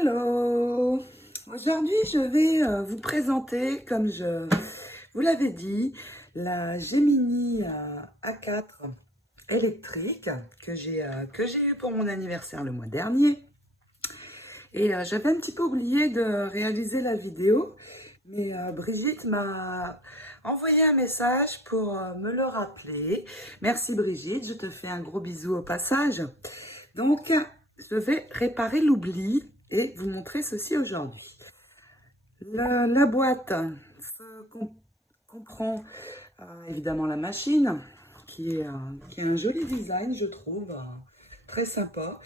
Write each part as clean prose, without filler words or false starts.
Hello! Aujourd'hui, je vais vous présenter, comme je vous l'avais dit, la Gemini A4 électrique que j'ai eu pour mon anniversaire le mois dernier. Et j'avais un petit peu oublié de réaliser la vidéo, mais Brigitte m'a envoyé un message pour me le rappeler. Merci Brigitte, je te fais un gros bisou au passage. Donc, je vais réparer l'oubli et vous montrer ceci aujourd'hui. La boîte comprend évidemment la machine qui a un joli design, je trouve, très sympa.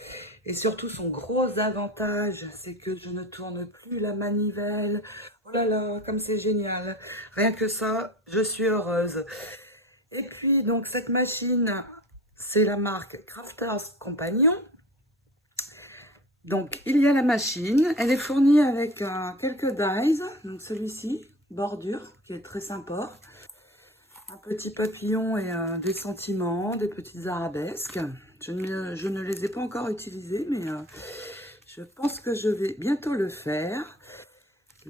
Et surtout, son gros avantage, c'est que je ne tourne plus la manivelle. Oh là là, comme c'est génial. Rien que ça, je suis heureuse. Et puis, donc, cette machine, c'est la marque Crafters Compagnon. Donc, il y a la machine. Elle est fournie avec quelques dies. Donc, celui-ci, bordure, qui est très sympa. Un petit papillon et des sentiments, des petites arabesques. Je ne les ai pas encore utilisés, mais je pense que je vais bientôt le faire.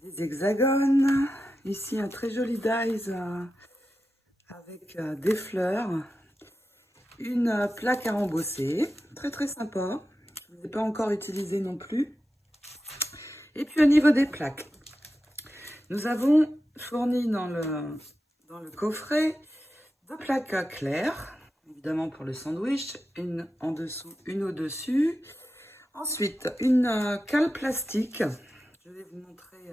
Des hexagones. Ici, un très joli dies avec des fleurs. Une plaque à embosser. Très, très sympa. Je ne l'ai pas encore utilisé non plus. Et puis, au niveau des plaques, nous avons fourni dans le coffret deux plaques claires, évidemment pour le sandwich, une en dessous, une au-dessus. Ensuite, une cale plastique. Je vais vous montrer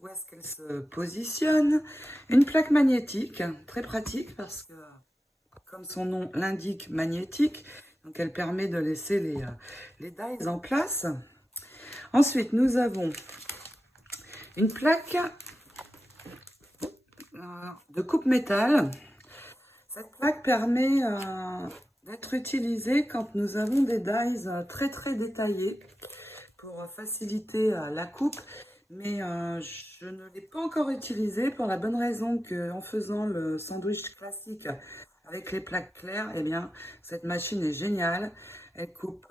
où est-ce qu'elle se positionne. Une plaque magnétique, très pratique parce que, comme son nom l'indique, magnétique. Donc, elle permet de laisser les dies en place. Ensuite, nous avons une plaque de coupe métal. Cette plaque permet d'être utilisée quand nous avons des dies très très détaillés pour faciliter la coupe. Mais je ne l'ai pas encore utilisée pour la bonne raison qu'en faisant le sandwich classique avec les plaques claires, eh bien, cette machine est géniale. Elle coupe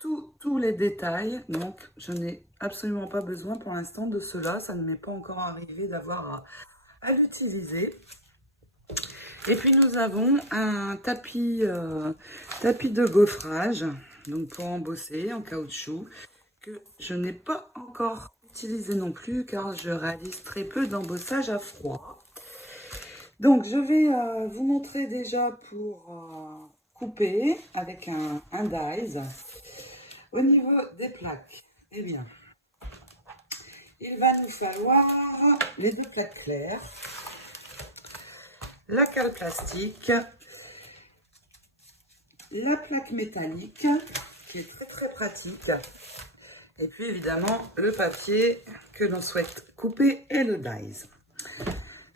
tous les détails. Donc, je n'ai absolument pas besoin pour l'instant de cela. Ça ne m'est pas encore arrivé d'avoir à l'utiliser. Et puis nous avons un tapis de gaufrage, donc pour embosser en caoutchouc, que je n'ai pas encore utilisé non plus car je réalise très peu d'embossage à froid. Donc je vais vous montrer déjà pour couper avec un dies. Au niveau des plaques, eh bien, il va nous falloir les deux plaques claires, la cale plastique, la plaque métallique qui est très très pratique, et puis évidemment le papier que l'on souhaite couper et le dies.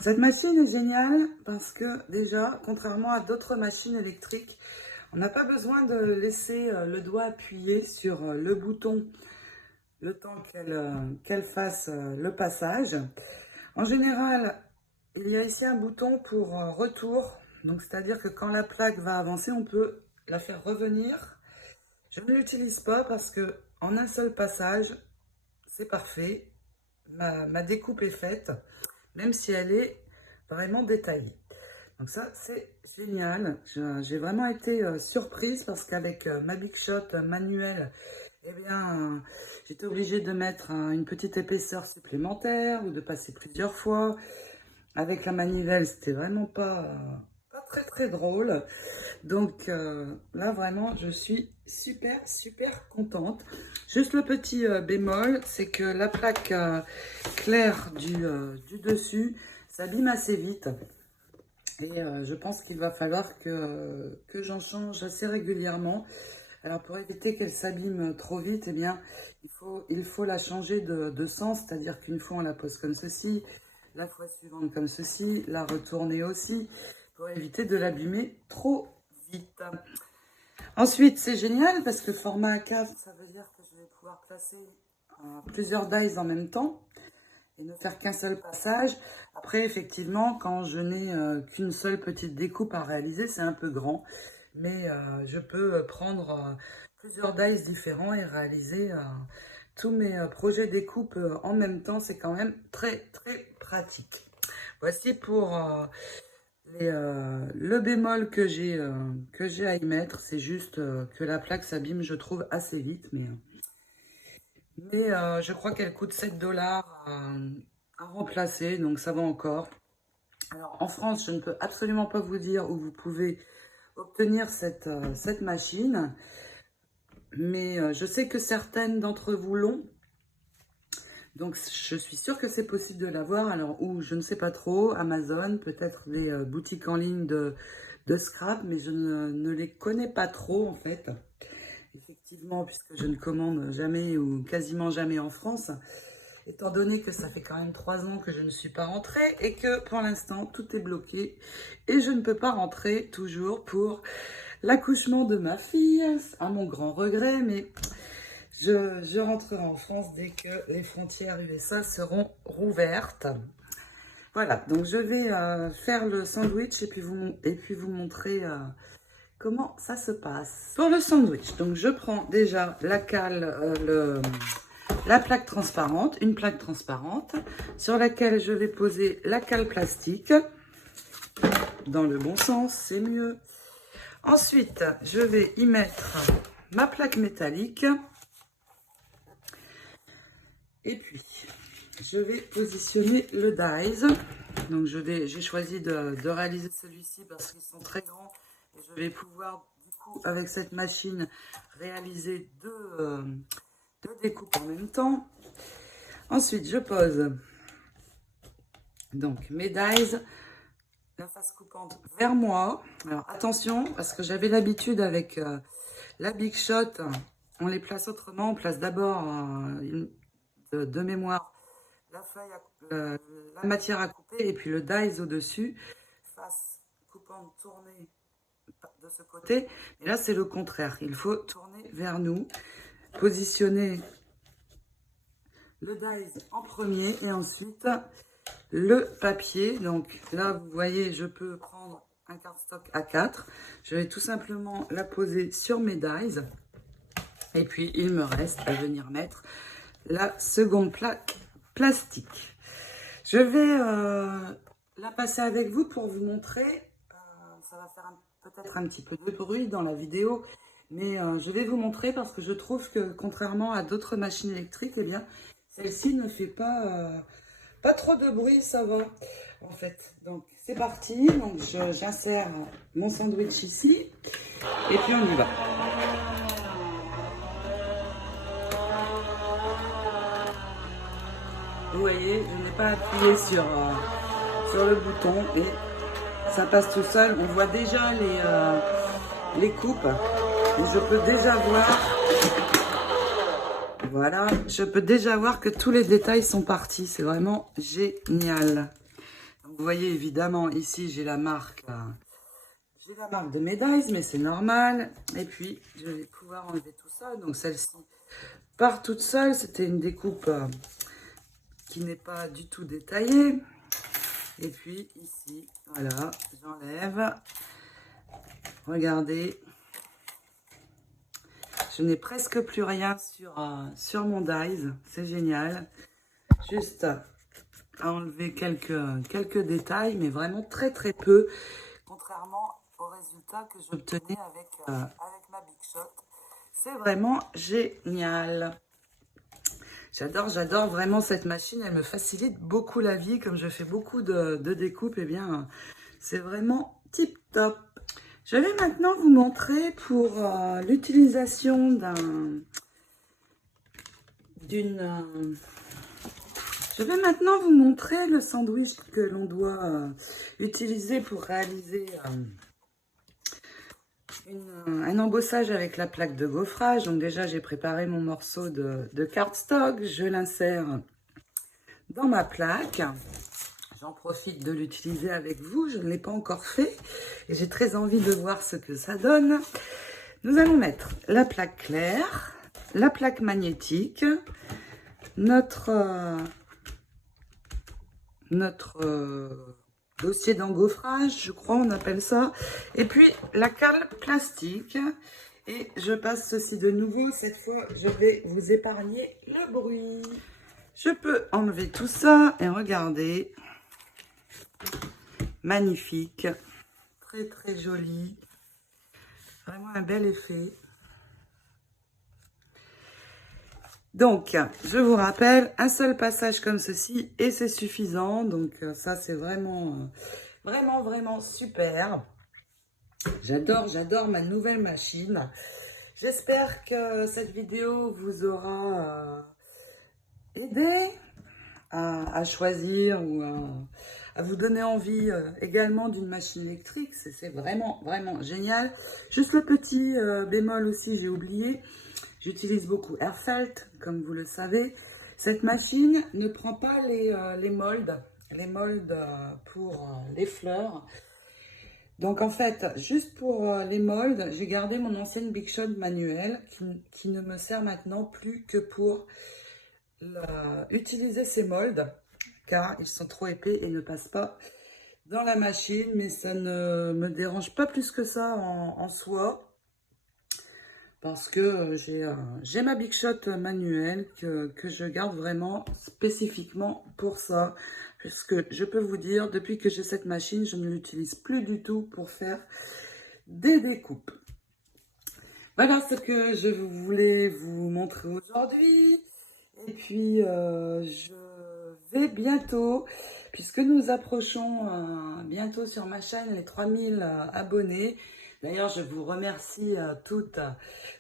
Cette machine est géniale parce que déjà, contrairement à d'autres machines électriques, on n'a pas besoin de laisser le doigt appuyé sur le bouton le temps qu'elle fasse le passage. En général, il y a ici un bouton pour retour, donc c'est-à-dire que quand la plaque va avancer, on peut la faire revenir. Je ne l'utilise pas parce que en un seul passage, c'est parfait. Ma découpe est faite, même si elle est vraiment détaillée. Donc ça, c'est génial. J'ai vraiment été surprise parce qu'avec ma Big Shot manuelle, eh bien, j'étais obligée de mettre une petite épaisseur supplémentaire ou de passer plusieurs fois. Avec la manivelle, c'était vraiment pas très très drôle. Donc là, vraiment, je suis super contente. Juste le petit bémol, c'est que la plaque claire du dessus s'abîme assez vite. Et je pense qu'il va falloir que j'en change assez régulièrement. Alors pour éviter qu'elle s'abîme trop vite, eh bien, il faut la changer de sens. C'est-à-dire qu'une fois on la pose comme ceci, la fois suivante comme ceci, la retourner aussi, pour éviter de l'abîmer trop vite. Ensuite, c'est génial parce que format A4, ça veut dire que je vais pouvoir placer plusieurs dies en même temps et ne faire qu'un seul passage. Après, effectivement, quand je n'ai qu'une seule petite découpe à réaliser, c'est un peu grand. Mais je peux prendre plusieurs dies différents et réaliser tous mes projets découpe en même temps. C'est quand même très pratique. Voici pour le bémol que j'ai à y mettre. C'est juste que la plaque s'abîme, je trouve, assez vite. Mais je crois qu'elle coûte 7 $ à remplacer, donc ça va encore. Alors, en France, je ne peux absolument pas vous dire où vous pouvez obtenir cette machine. Mais je sais que certaines d'entre vous l'ont. Donc, je suis sûre que c'est possible de l'avoir. Alors, où je ne sais pas trop, Amazon, peut-être des boutiques en ligne de scrap, mais je ne les connais pas trop, en fait. Effectivement, puisque je ne commande jamais ou quasiment jamais en France. Étant donné que ça fait quand même 3 ans que je ne suis pas rentrée et que pour l'instant tout est bloqué et je ne peux pas rentrer toujours pour l'accouchement de ma fille, à mon grand regret, mais je rentrerai en France dès que les frontières USA seront rouvertes. Voilà, donc je vais faire le sandwich et puis vous montrer comment ça se passe. Pour le sandwich, donc je prends déjà la cale, la plaque transparente, une plaque transparente sur laquelle je vais poser la cale plastique. Dans le bon sens, c'est mieux. Ensuite, je vais y mettre ma plaque métallique. Et puis, je vais positionner le dies. Donc, j'ai choisi de réaliser celui-ci parce qu'ils sont très grands. Et je vais pouvoir, du coup, avec cette machine, réaliser deux découpes en même temps. Ensuite, je pose donc mes dies, la face coupante vers moi. Alors attention, parce que j'avais l'habitude avec la Big Shot, on les place autrement. On place d'abord de mémoire la feuille, la matière à couper et puis le dies au-dessus. Face coupante tournée de ce côté. Et là, c'est le contraire. Il faut tourner vers nous, positionner le dies en premier et ensuite le papier. Donc là, vous voyez, je peux prendre un cardstock A4. Je vais tout simplement la poser sur mes dies. Et puis, il me reste à venir mettre la seconde plaque plastique. Je vais la passer avec vous pour vous montrer. Ça va faire peut-être un petit peu de bruit dans la vidéo. Mais je vais vous montrer parce que je trouve que contrairement à d'autres machines électriques, eh bien, celle-ci ne fait pas trop de bruit, ça va en fait. Donc c'est parti, donc j'insère mon sandwich ici et puis on y va. Vous voyez, je n'ai pas appuyé sur le bouton et ça passe tout seul. On voit déjà les coupes et je peux déjà voir. Voilà, je peux déjà voir que tous les détails sont partis. C'est vraiment génial. Donc, vous voyez, évidemment, ici, j'ai la marque de mes dies, mais c'est normal. Et puis, je vais pouvoir enlever tout ça. Donc, celle-ci part toute seule. C'était une découpe qui n'est pas du tout détaillée. Et puis, ici, voilà, j'enlève. Regardez. Je n'ai presque plus rien sur mon dies. C'est génial. Juste à enlever quelques détails, mais vraiment très peu. Contrairement au résultat que j'obtenais avec ma Big Shot. C'est vraiment génial. J'adore vraiment cette machine. Elle me facilite beaucoup la vie. Comme je fais beaucoup de découpes, eh bien, c'est vraiment tip top. Je vais maintenant vous montrer pour l'utilisation je vais maintenant vous montrer le sandwich que l'on doit utiliser pour réaliser un embossage avec la plaque de gaufrage. Donc déjà, j'ai préparé mon morceau de cardstock. Je l'insère dans ma plaque. J'en profite de l'utiliser avec vous. Je ne l'ai pas encore fait et j'ai très envie de voir ce que ça donne. Nous allons mettre la plaque claire, la plaque magnétique, notre dossier d'engauffrage, je crois on appelle ça, et puis la cale plastique. Et je passe ceci de nouveau. Cette fois, je vais vous épargner le bruit. Je peux enlever tout ça et regardez. Magnifique. Très, très joli. Vraiment un bel effet. Donc, je vous rappelle, un seul passage comme ceci et c'est suffisant. Donc, ça, c'est vraiment, vraiment super. J'adore ma nouvelle machine. J'espère que cette vidéo vous aura aidé à choisir ou à vous donner envie également d'une machine électrique. C'est vraiment génial. Juste le petit bémol aussi, j'ai oublié. J'utilise beaucoup Airfelt, comme vous le savez. Cette machine ne prend pas les moldes pour les fleurs. Donc en fait, juste pour les moldes, j'ai gardé mon ancienne Big Shot manuelle qui ne me sert maintenant plus que pour utiliser ces moldes, car ils sont trop épais et ne passent pas dans la machine, mais ça ne me dérange pas plus que ça en soi. Parce que j'ai ma Big Shot manuelle que je garde vraiment spécifiquement pour ça. Parce que je peux vous dire, depuis que j'ai cette machine, je ne l'utilise plus du tout pour faire des découpes. Voilà ce que je voulais vous montrer aujourd'hui. Et puis, je vais bientôt, puisque nous approchons bientôt sur ma chaîne les 3000 abonnés. D'ailleurs, je vous remercie toutes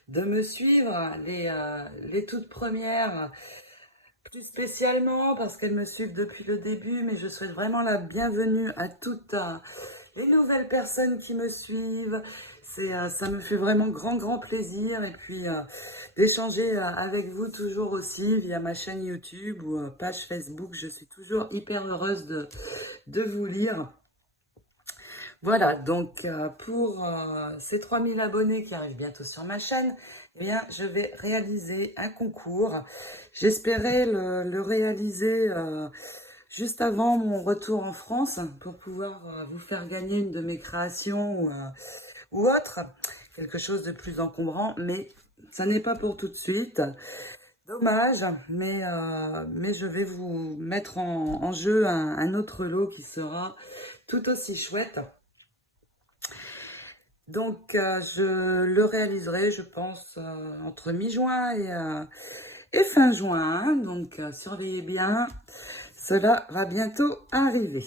de me suivre, les toutes premières, plus spécialement parce qu'elles me suivent depuis le début, mais je souhaite vraiment la bienvenue à toutes les nouvelles personnes qui me suivent. Ça me fait vraiment grand plaisir et puis d'échanger avec vous toujours aussi via ma chaîne YouTube ou page Facebook. Je suis toujours hyper heureuse de vous lire. Voilà, donc pour ces 3000 abonnés qui arrivent bientôt sur ma chaîne, eh bien, je vais réaliser un concours. J'espérais le réaliser juste avant mon retour en France pour pouvoir vous faire gagner une de mes créations ou autre, quelque chose de plus encombrant, mais ça n'est pas pour tout de suite. Dommage, mais je vais vous mettre en jeu un autre lot qui sera tout aussi chouette. Donc, je le réaliserai, je pense, entre mi-juin et fin juin. Donc, surveillez bien, cela va bientôt arriver.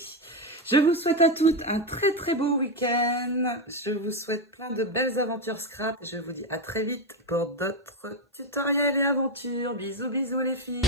Je vous souhaite à toutes un très beau week-end. Je vous souhaite plein de belles aventures scrap. Je vous dis à très vite pour d'autres tutoriels et aventures. Bisous les filles.